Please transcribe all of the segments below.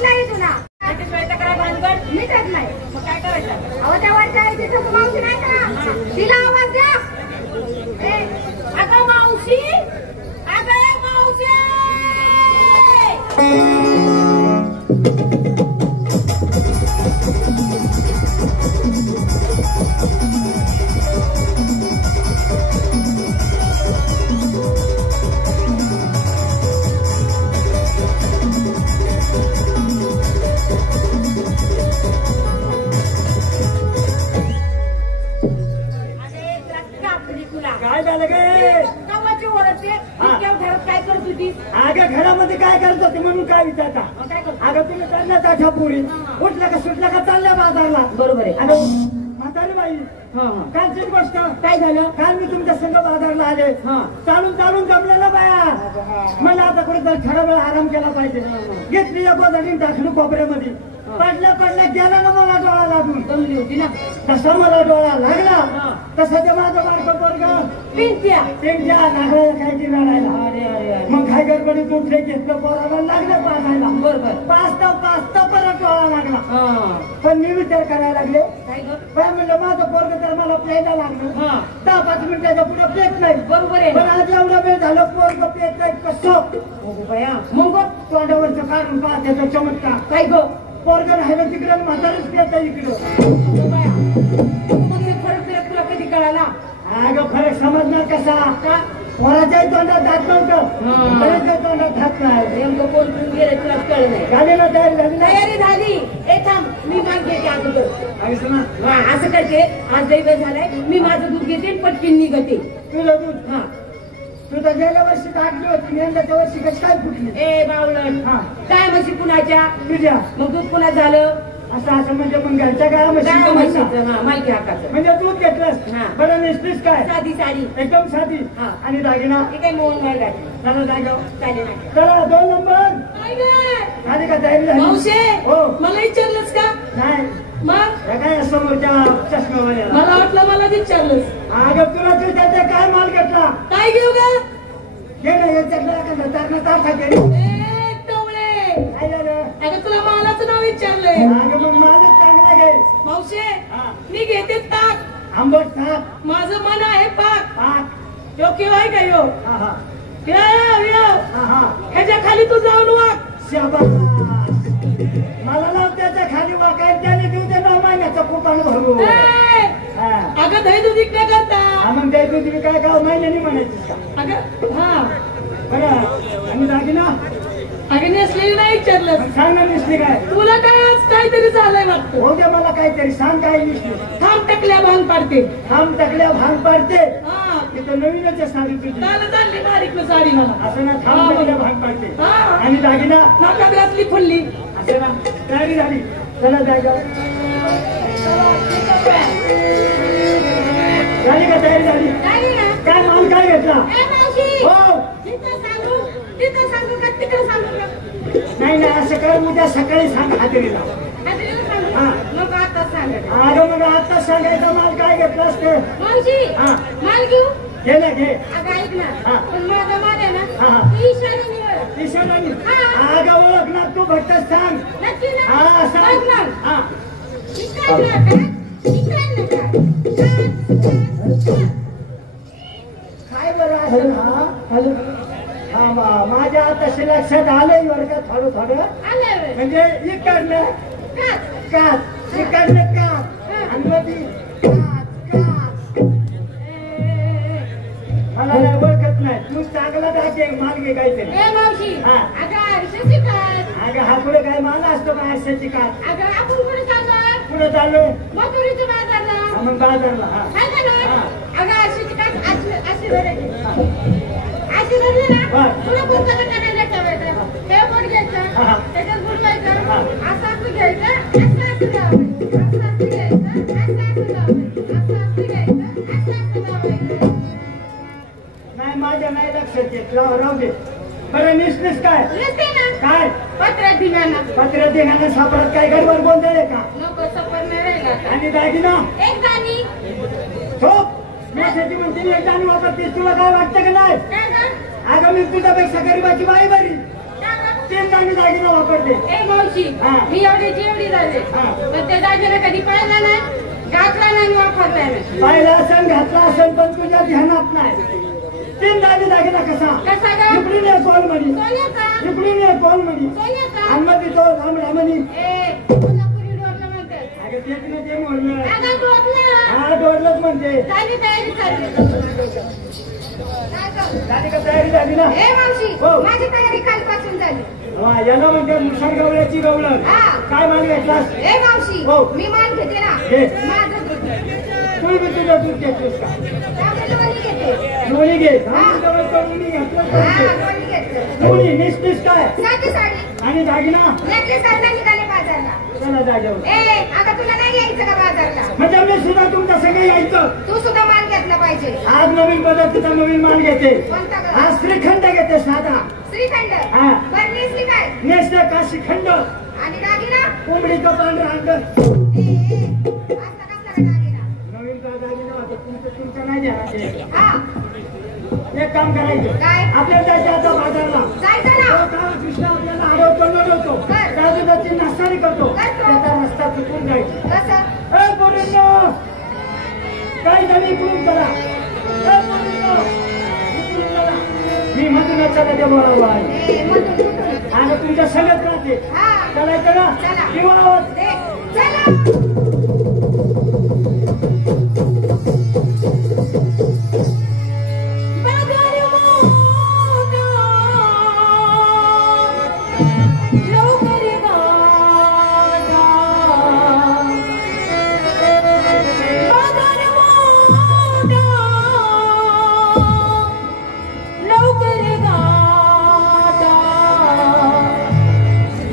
जमत नाही तुला स्वयंपाकाला भानगड नीटच नाही मग काय करायचं अहो त्या वरच्या आहे तिथं मावशी नाही का तिला आवाज द्या अगं मावशी अगं मावशी काय झालं गे गावाची ओरडते इतक्या घरात काय करत होती अगं घरामध्ये काय करत होते म्हणून काय विचारता काय करतो अगं तुम्ही करण्याचा छापुरी उठल्या का सुटल्या का चालल्या बाजारला बरोबर आहे अगं म्हातारी बाई कालचीच गोष्ट काय झालं काल मी तुमच्या संघ बाजारला आले चालून चालून जमलेला बाया मला आता कुठे तर थोडा वेळ आराम केला पाहिजे घेतली एक गोधडी टाकली कोपऱ्यामध्ये पडल्या पडल्या गेला ना मला डोळा लागून जमली होती ना तसा मला डोळा लागला तसं ते माझं बारकं पोरग पिंट्या लागला काय की रडायला अरे अरे अरे मग काय गडबडीत उठले घेतलं पोराला लागलं पाजायला बरोबर पाचता परत डोळा लागला पण मी विचार करायला लागले काय ग काय म्हणलं माझं पोरग तर मला प्यायला लागलं 10-5 मिनिटाच्या पुढे पेत नाही बरोबर आहे पण आज एवढा वेळ झालं पोरग पेत नाही कसं बया मग तोंडावरचं काढून पहा त्याचा चमत्कार काय ग पोरग राहिलं तिकडे म्हातारीच पेत इकडं मग हे फरक तुला कधी कळाला अगं फरक समजणार कसा पोराच्याही तोंडात दात नव्हतं बऱ्याच्या तोंडात दात नाही नेमकं कोण गेलं तुला कळलं नाही गाडीला तयारी झाली नाही तयारी झाली ए थांब मी मान घेते अगोदर असं करते आज दैव झालाय मी माझं दूध घेते पटकीन निघते तुझं दूध तुझं गेल्या वर्षी टाकली होती यंदाच्या वर्षी कशी काय फुटली ए बावळण काय म्हशी कुणाच्या तुझ्या मग दूध कुणा झालं असं म्हणजे मग घरच्या काय म्हशीचं मालकी हक्काचं म्हणजे दूध घेतलंस बरं नेसलीस काय साधी साडी एकदम साधी आणि दागिना हे काय मोहन मार्गाची चला जागा चालेल चला 2 नंबर झाली का तयारी झाली मावशे हो मला विचारलंस का नाही मग काय समोरच्या चष्म्यावर मला वाटलं मला विचारलंस अगं तुला तू त्याचा काय माल घेतला काय घेऊ ग घे ना याच्यातला तारखा घे काय झालं अगं तुला मालाचं नाव विचारलंय अगं मग माझं चांगला घे मावशे मी घेते ताक आंबट ताक माझं मन आहे पाक ताक यो किंवा आहे का यो ह्याच्या खाली तू जाऊन वाग शाबास मला लाव त्याच्या खाली वाकाय त्याने देऊ दे 9 महिन्याचं कुपान भरू अगं दही दूध इकडे करता मग ते तुम्ही काय गाव महिन्यानी म्हणायची का अगं हा बरं आणि दागिना अगं नेसलेली नाही विचारलं सांग ना निसली काय तुला काय आज काहीतरी झालंय वाटतं हो दे मला काहीतरी सांग काय निसली थांब टाकल्या भांग पाडते थांब टाकल्या भांग पाडते हा तिथं नवीनच आहे साडी तुझी चालली बारीक साडी मला असं ना थांब टाकल्या भांग पाडते हा आणि दागिना नाकात घातली फुलली असं ना तयारी झाली चला जायगा झाली का तयारी झाली काय माल काय घेतला हो नाही नाही असं कर उद्या सकाळी सांग हाजरीला अगं मग आता सांगायचा माल काय घेतला असते माल घेऊ घे ना घे अगं ऐक ना पण माझा माल आहे ना ईशानी अगं ओळख ना तू भट्ट सांग नक्की ना हा सांग हा काय बरं असं हा माझ्या तसे लक्षात आलंय बरं का थोडं म्हणजे इकडनं काच इकडनं काच आणि मला नाही ओळखत नाही तू चांगला टाके माल घे काहीतरी अगं हा पुढे काय माल असतो का आरशाची काच पुढे चाललो मग बाजारला नाही माझ्या नाही लक्षात येत राहू दे बरं निसलीस काय काय पत्र्यात धिंगाणा सापडत काय गडबड गोंधळ आहे का नको सफर नाही राहिला आणि दागिना एक गाणी झोप माझ्याची म्हणते एक गाणी वापरतेस तुला काय वाटतं का नाही अगं मी तुझ्यापेक्षा गरीबाची बाई बरी तीन दागिना वापरते. ए मावशी हा. मी एवढी झाले हा. पण ते दागिना कधी पाहिला नाही घातला नाही वापरला नाही. पाहिला असेल घातला असेल पण तुझ्या ध्यानात नाही. तीन दागिना कसा कसा ग? इकडून कॉल म्हणी सोन्याचा इकडून कॉल म्हणी सोन्याचा आणि मग तो रामरामणी ए कोल्हापुरी डोरला म्हणतात. अगं तेच ना ते म्हणलं. अगं डोरला हा डोरलंच म्हणते. झाली तयारी चालली. झाली का तयारी झाली ना? ए मावशी हो. माझी तयारी कालपासून झाली. हा, याला म्हणते मुसळ गवळ्याची गवळण. हा. काय मान घेतलास? ए मावशी हो. मी मान घेते ना. घे. माझं दूध तू बी तुझं दूध घेतलीस का? त्यामुळे लोणी घेते. लोणी घे. हा. जवळ लोणी घेतलं हा पाहिजे. लोणी घेतलं. लोणी निसतीस काय? साधी साडी आणि दागिना नेकलेस घालता निघाले बाजारला. चला जागेवर. ए आता तुला नाही यायचं का बाजारला? म्हणजे मी सुद्धा तुमच्या सगळे यायचं. तू सुद्धा मान घेतला पाहिजे. आज नवीन पद्धतीचा नवीन मान घेते. कोणता ग? आज श्रीखंड घेते साधा. श्रीखंड हा. बरं नेसली काय? नेसले का श्रीखंड आणि दागिना? कोंबडीचं पांढरा अंग. असला कसला का दागिना? नवीन का दागिना होता तुमचं नाही द्या. हा एक काम करायचं काय? आपल्या जायचं आता बाजारला. जायचं ना. तो काळा कृष्ण आपल्याला आडवतो नडवतो. बर. त्याची नाश्तानी करतो. करतो. त्याचा रस्ता चुकून जायचं. कसं? ए पोरींनो, काही जणी इकडून चला. ए पोरींनो, इकडून चला. मी मधूनच ते बोलावं आहे. ए मधून कुठून? आणि तुमच्या सगळ्यात राहते. हा चलायचं ना? चला. किंवा आहोत. ए, चला.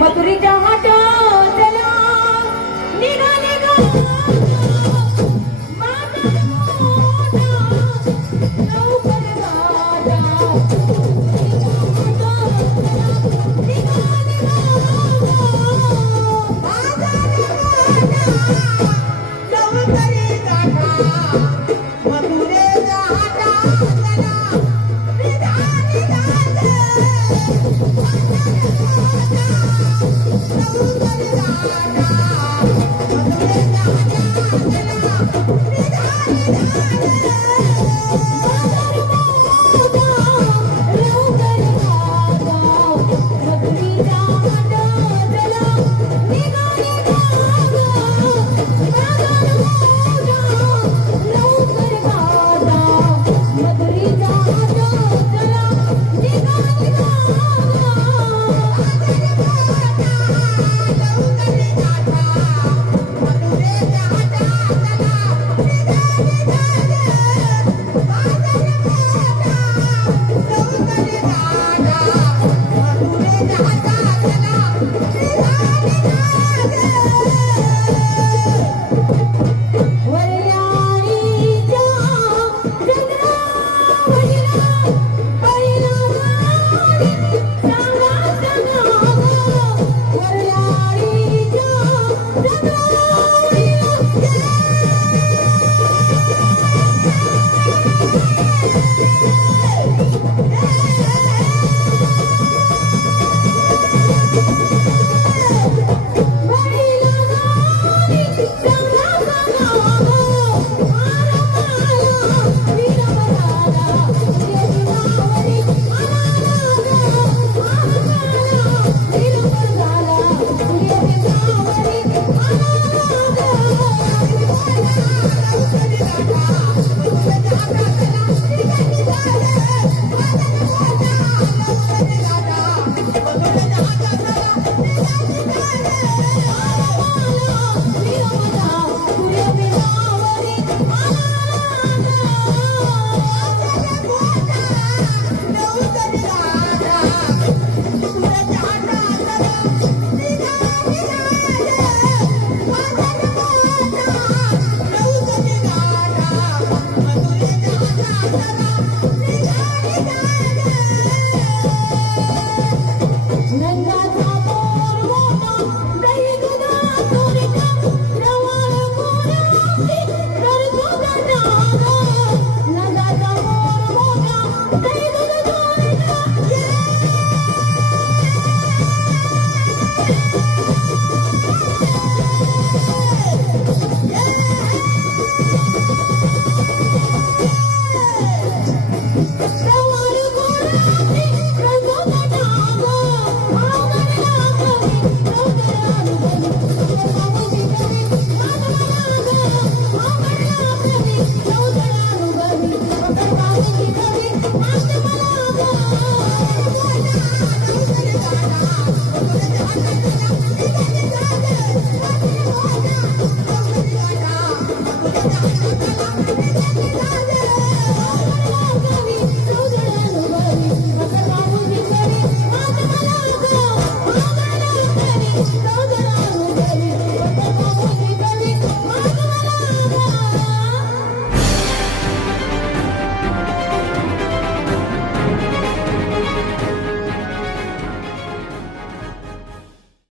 मथुरीच्या हाट चला निघा निघा बाजार मोठा लवकर गाडा निघा निघा बाजार मोठा लवकर गाडा मथुरीच्या हाट चला निघा निघा